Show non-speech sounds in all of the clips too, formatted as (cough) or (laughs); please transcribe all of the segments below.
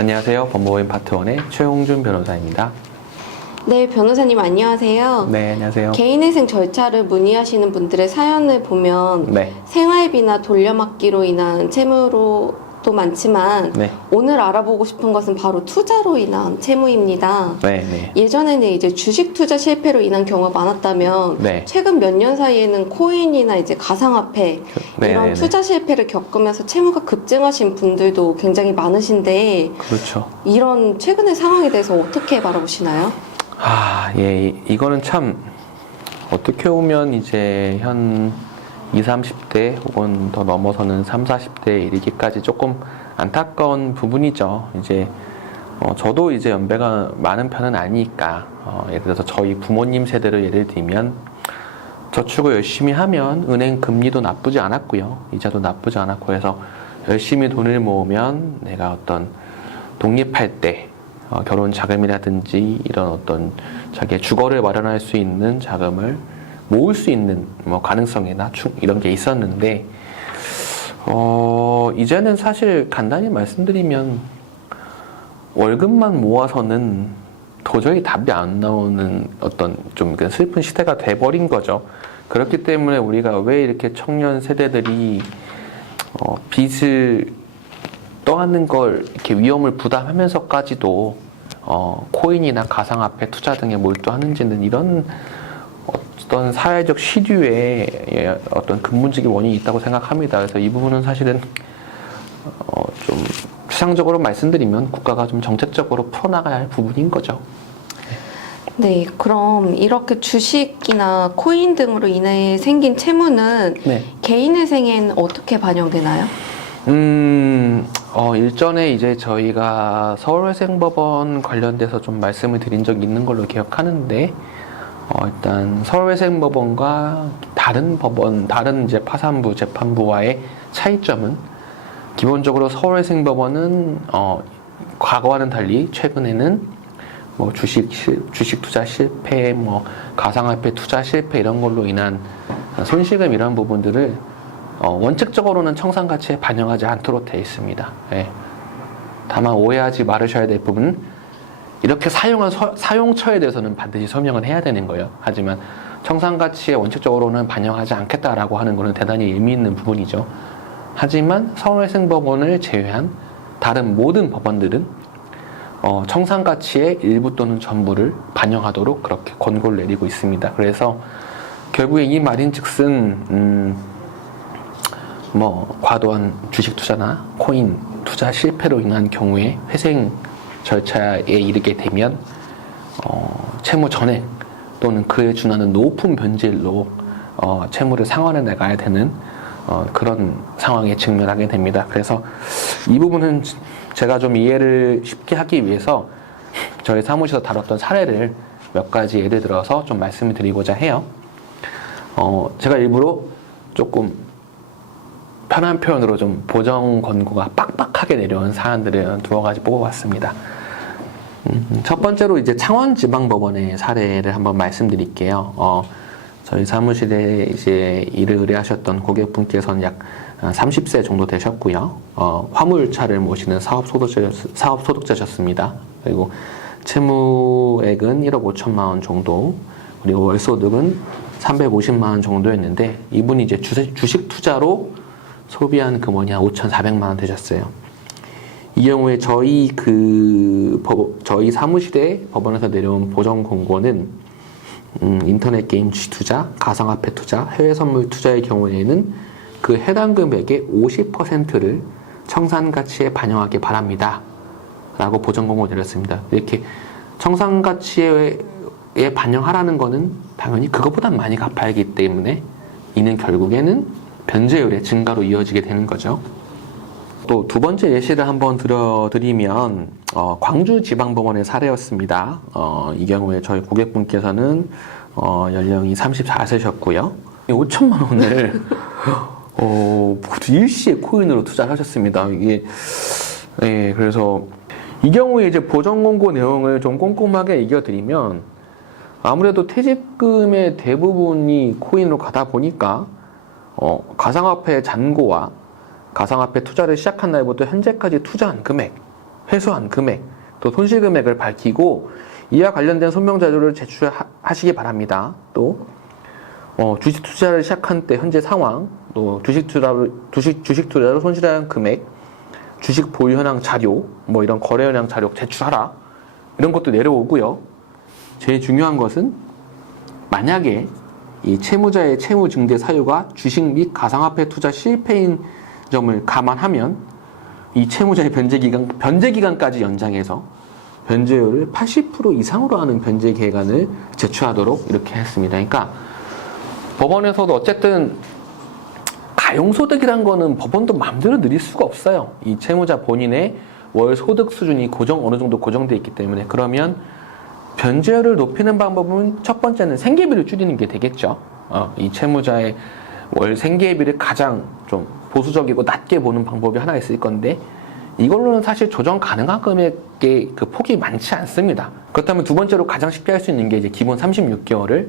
안녕하세요. 법무법인 파트원의 최홍준 변호사입니다. 네, 변호사님 안녕하세요. 네, 안녕하세요. 개인회생 절차를 문의하시는 분들의 사연을 보면 네, 생활비나 돌려막기로 인한 채무로 도 많지만 네, 오늘 알아보고 싶은 것은 바로 투자로 인한 채무입니다. 네, 네. 예전에는 이제 주식 투자 실패로 인한 경우가 많았다면 네. 최근 몇 년 사이에는 코인이나 이제 가상화폐 네, 이런 네, 네. 투자 실패를 겪으면서 채무가 급증하신 분들도 굉장히 많으신데 그렇죠. 이런 최근의 상황에 대해서 어떻게 바라보시나요? 아, 예, 이- 이거는 참 어떻게 보면 이제 현 20, 30대 혹은 더 넘어서는 3, 40대에 이르기까지 조금 안타까운 부분이죠. 이제 어, 저도 이제 연배가 많은 편은 아니니까 어, 예를 들어서 저희 부모님 세대를 예를 들면 저축을 열심히 하면 은행 금리도 나쁘지 않았고요. 이자도 나쁘지 않았고 해서 열심히 돈을 모으면 내가 어떤 독립할 때 어, 결혼 자금이라든지 이런 어떤 자기의 주거를 마련할 수 있는 자금을 모을 수 있는 뭐 가능성이나 충 이런 게 있었는데 어, 이제는 사실 간단히 말씀드리면 월급만 모아서는 도저히 답이 안 나오는 어떤 좀그 슬픈 시대가 돼버린 거죠. 그렇기 때문에 우리가 왜 이렇게 청년 세대들이 어, 빚을 떠안는 걸 이렇게 위험을 부담하면서까지도 어, 코인이나 가상화폐 투자 등에 몰두하는지는 이런 어떤 사회적 시류에 예, 어떤 근본적인 원인이 있다고 생각합니다. 그래서 이 부분은 사실은 어, 좀 추상적으로 말씀드리면 국가가 좀 정책적으로 풀어나가야 할 부분인 거죠. 네, 그럼 이렇게 주식이나 코인 등으로 인해 생긴 채무는 네. 개인회생엔 어떻게 반영되나요? 음, 어, 일전에 이제 저희가 서울회생법원 관련돼서 좀 말씀을 드린 적이 있는 걸로 기억하는데, 어, 일단 서울회생법원과 다른 법원, 다른 이제 파산부, 재판부와의 차이점은 기본적으로 서울회생법원은 어, 과거와는 달리 최근에는 뭐 주식 실, 주식 투자 실패, 뭐 가상화폐 투자 실패 이런 걸로 인한 손실금 이런 부분들을 어, 원칙적으로는 청산 가치에 반영하지 않도록 되어 있습니다. 예. 다만 오해하지 말으셔야 될 부분은 이렇게 사용한 서- 사용처에 대해서는 반드시 설명을 해야 되는 거예요. 하지만 청산 가치에 원칙적으로는 반영하지 않겠다라고 하는 것은 대단히 의미 있는 부분이죠. 하지만 서울회생법원을 제외한 다른 모든 법원들은 어, 청산 가치의 일부 또는 전부를 반영하도록 그렇게 권고를 내리고 있습니다. 그래서 결국에 이 말인즉슨 음, 뭐 과도한 주식 투자나 코인 투자 실패로 인한 경우에 회생 절차에 이르게 되면 어, 채무 전액 또는 그에 준하는 높은 변질로 어, 채무를 상환해 나가야 되는 어, 그런 상황에 직면하게 됩니다. 그래서 이 부분은 제가 좀 이해를 쉽게 하기 위해서 저희 사무실에서 다뤘던 사례를 몇 가지 예를 들어서 좀 말씀을 드리고자 해요. 어, 제가 일부러 조금 편한 표현으로 좀 보정 권고가 빡빡 하게 내려온 사안들을 두어 가지 뽑아봤습니다. 음, 첫 번째로 이제 창원지방법원의 사례를 한번 말씀드릴게요. 어, 저희 사무실에 이제 일을 의뢰하셨던 고객분께서는 약 30세 정도 되셨고요. 어, 화물차를 모시는 사업소득자, 사업소득자셨습니다. 그리고 채무액은 1억 5천만 원 정도, 그리고 월소득은 350만 원 정도였는데 이분이 이제 주식 투자로 소비한 금원이 한 5,400만 원 되셨어요. 이 경우에 저희 그 법, 저희 사무실에 법원에서 내려온 보정 공고는 음, 인터넷 게임 투자, 가상화폐 투자, 해외 선물 투자의 경우에는 그 해당 금액의 50%를 청산 가치에 반영하기 바랍니다. 라고 보정 공고 내렸습니다. 이렇게 청산 가치에 반영하라는 거는 당연히 그것보다 많이 갚아야 하기 때문에 이는 결국에는 변제율의 증가로 이어지게 되는 거죠. 또 두 번째 예시를 한번 들어드리면 어, 광주지방법원의 사례였습니다. 어, 이 경우에 저희 고객분께서는 어, 연령이 34세셨고요. 5천만 원을 (laughs) 어, 일시에 코인으로 투자를 하셨습니다. 이게 예, 그래서 이 경우에 이제 보정 공고 내용을 좀 꼼꼼하게 읽어드리면 아무래도 퇴직금의 대부분이 코인으로 가다 보니까 어, 가상화폐 잔고와 가상화폐 투자를 시작한 날부터 현재까지 투자한 금액, 회수한 금액, 또 손실 금액을 밝히고 이와 관련된 소명 자료를 제출하시기 바랍니다. 또 어, 주식 투자를 시작한 때 현재 상황, 또 주식 투자를 주식 주식 투자로 손실한 금액, 주식 보유 현황 자료, 뭐 이런 거래 현황 자료 제출하라 이런 것도 내려오고요. 제일 중요한 것은 만약에 이 채무자의 채무 증대 사유가 주식 및 가상화폐 투자 실패인 점을 감안하면 이 채무자의 변제 기간 변제 기간까지 연장해서 변제율을 80% 이상으로 하는 변제 계획안을 제출하도록 이렇게 했습니다. 그러니까 법원에서도 어쨌든 가용소득이란 거는 법원도 마음대로 늘릴 수가 없어요. 이 채무자 본인의 월 소득 수준이 고정 어느 정도 고정돼 있기 때문에 그러면 변제율을 높이는 방법은 첫 번째는 생계비를 줄이는 게 되겠죠. 어, 이 채무자의 월 생계비를 가장 좀 보수적이고 낮게 보는 방법이 하나 있을 건데 이걸로는 사실 조정 가능한 금액의 그 폭이 많지 않습니다. 그렇다면 두 번째로 가장 쉽게 할 수 있는 게 이제 기본 36개월을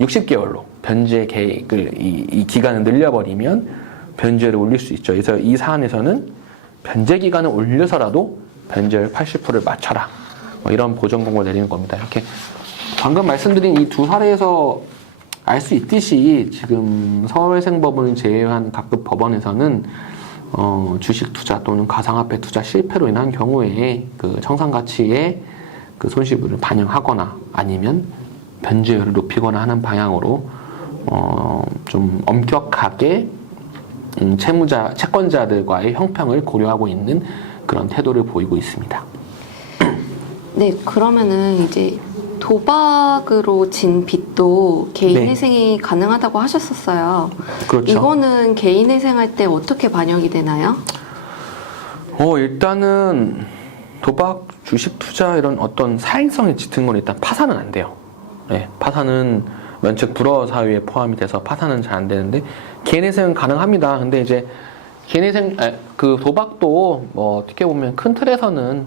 60개월로 변제 계획을 이, 이 기간을 늘려버리면 변제를 올릴 수 있죠. 그래서 이 사안에서는 변제 기간을 올려서라도 변제율 80%를 맞춰라. 뭐 이런 보정 공고를 내리는 겁니다. 이렇게 방금 말씀드린 이 두 사례에서 알 수 있듯이 지금 서울생법원을 제외한 각급 법원에서는 어, 주식 투자 또는 가상화폐 투자 실패로 인한 경우에 그 청산 가치의 그 손실분을 반영하거나 아니면 변제율을 높이거나 하는 방향으로 어, 좀 엄격하게 음, 채무자 채권자들과의 형평을 고려하고 있는 그런 태도를 보이고 있습니다. 네, 그러면은 이제 도박으로 진 빚도 개인 네. 회생이 가능하다고 하셨었어요. 그렇죠. 이거는 개인 회생할 때 어떻게 반영이 되나요? 어, 일단은 도박, 주식 투자 이런 어떤 사행성이 짙은 건 일단 파산은 안 돼요. 네, 파산은 면책 불허 사유에 포함이 돼서 파산은 잘 안 되는데 개인 회생은 가능합니다. 근데 이제 개인 회생 아, 그 도박도 뭐 어떻게 보면 큰 틀에서는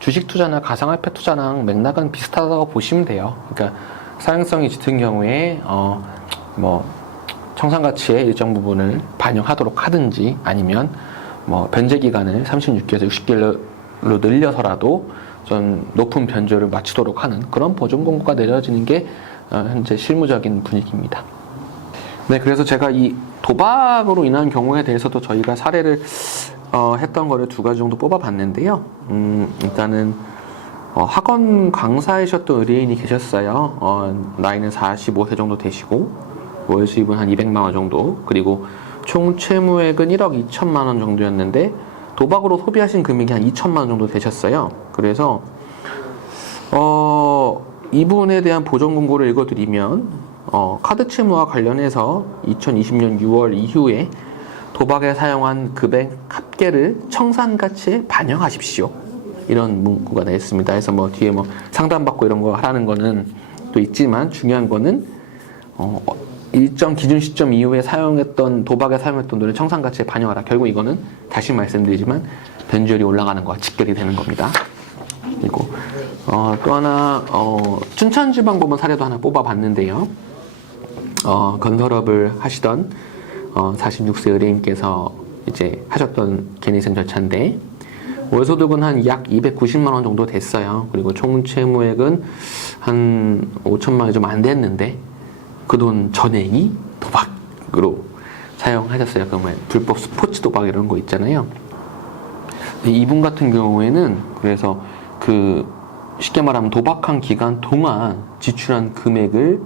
주식 투자나 가상화폐 투자랑 맥락은 비슷하다고 보시면 돼요. 그러니까 사행성이 짙은 경우에 어 뭐 청산 가치의 일정 부분을 반영하도록 하든지 아니면 뭐 변제 기간을 36개에서 60개월로 늘려서라도 좀 높은 변제를 맞추도록 하는 그런 보존 공고가 내려지는 게 어, 현재 실무적인 분위기입니다. 네, 그래서 제가 이 도박으로 인한 경우에 대해서도 저희가 사례를 어, 했던 거를 두 가지 정도 뽑아봤는데요. 음, 일단은 어, 학원 강사이셨던 의뢰인이 계셨어요. 어, 나이는 45세 정도 되시고 월 수입은 한 200만 원 정도 그리고 총 채무액은 1억 2천만 원 정도였는데 도박으로 소비하신 금액이 한 2천만 원 정도 되셨어요. 그래서 어, 이분에 대한 보전 공고를 읽어드리면 어, 카드 채무와 관련해서 2020년 6월 이후에 도박에 사용한 금액 합계를 청산 가치에 반영하십시오. 이런 문구가 나 있습니다. 그래서 뭐 뒤에 뭐 상담받고 이런 거 하라는 거는 또 있지만 중요한 거는 어, 어, 일정 기준 시점 이후에 사용했던 도박에 사용했던 돈을 청산 가치에 반영하라. 결국 이거는 다시 말씀드리지만 변제율이 올라가는 거와 직결이 되는 겁니다. 그리고 어, 또 하나 어, 춘천지방법원 사례도 하나 뽑아봤는데요. 어, 건설업을 하시던 어, 46세 의뢰인께서 이제 하셨던 개인회생 절차인데 월소득은 한 약 290만 원 정도 됐어요. 그리고 총 채무액은 한 5천만 원이 좀 안 됐는데 그 돈 전액이 도박으로 사용하셨어요. 그러면 불법 스포츠 도박 이런 거 있잖아요. 이분 같은 경우에는 그래서 그 쉽게 말하면 도박한 기간 동안 지출한 금액을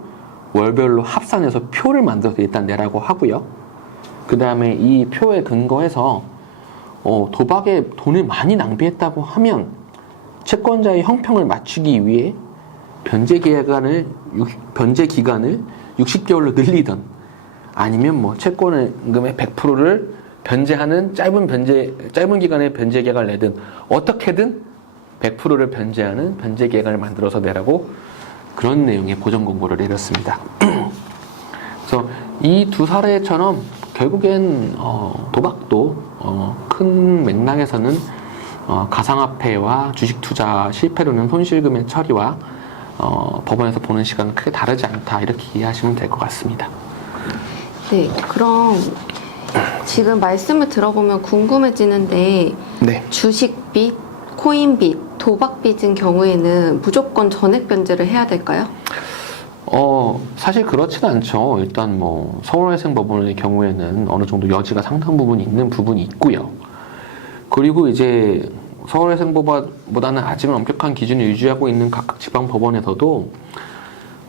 월별로 합산해서 표를 만들어서 일단 내라고 하고요. 그 다음에 이 표에 근거해서 어, 도박에 돈을 많이 낭비했다고 하면 채권자의 형평을 맞추기 위해 변제 기간을 육- 변제 기간을 60개월로 늘리던 아니면 뭐 채권금의 100%를 변제하는 짧은 변제 짧은 기간의 변제 계약을 내든 어떻게든 100%를 변제하는 변제 계약을 만들어서 내라고 그런 내용의 보전 공고를 내렸습니다. (clears throat) 그래서 이 두 사례처럼 결국엔 어, 도박도 어, 큰 맥락에서는 어, 가상화폐와 주식 투자 실패로는 손실금의 처리와 어, 법원에서 보는 시간은 크게 다르지 않다 이렇게 이해하시면 될 것 같습니다. 네, 그럼 지금 말씀을 들어보면 궁금해지는데 네. 주식 빚, 코인빚, 도박빚인 경우에는 무조건 전액 변제를 해야 될까요? 어, 사실 그렇진 않죠. 일단 뭐 서울회생법원의 경우에는 어느 정도 여지가 상당 부분 있는 부분이 있고요. 그리고 이제 서울회생법원보다는 아직은 엄격한 기준을 유지하고 있는 각각 지방 법원에서도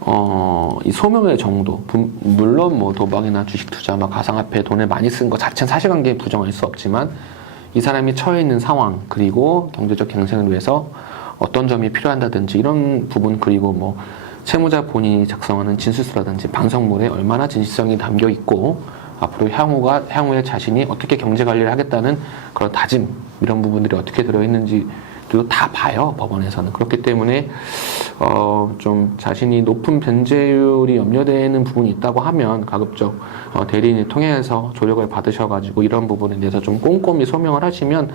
어, 이 소명의 정도, 부- 물론 뭐 도박이나 주식 투자, 막 가상화폐 돈을 많이 쓴 것 자체는 사실관계에 부정할 수 없지만 이 사람이 처해 있는 상황 그리고 경제적 갱생을 위해서 어떤 점이 필요한다든지 이런 부분 그리고 뭐 채무자 본인이 작성하는 진술서라든지 반성문에 얼마나 진실성이 담겨 있고 앞으로 향후가 향후에 자신이 어떻게 경제 관리를 하겠다는 그런 다짐 이런 부분들이 어떻게 들어 있는지도 다 봐요 법원에서는 그렇기 때문에 어, 좀 자신이 높은 변제율이 염려되는 부분이 있다고 하면 가급적 어, 대리인을 통해서 조력을 받으셔가지고 이런 부분에 대해서 좀 꼼꼼히 소명을 하시면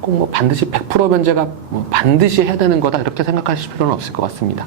꼭 뭐 반드시 100% 변제가 뭐 반드시 해야 되는 거다 이렇게 생각하실 필요는 없을 것 같습니다.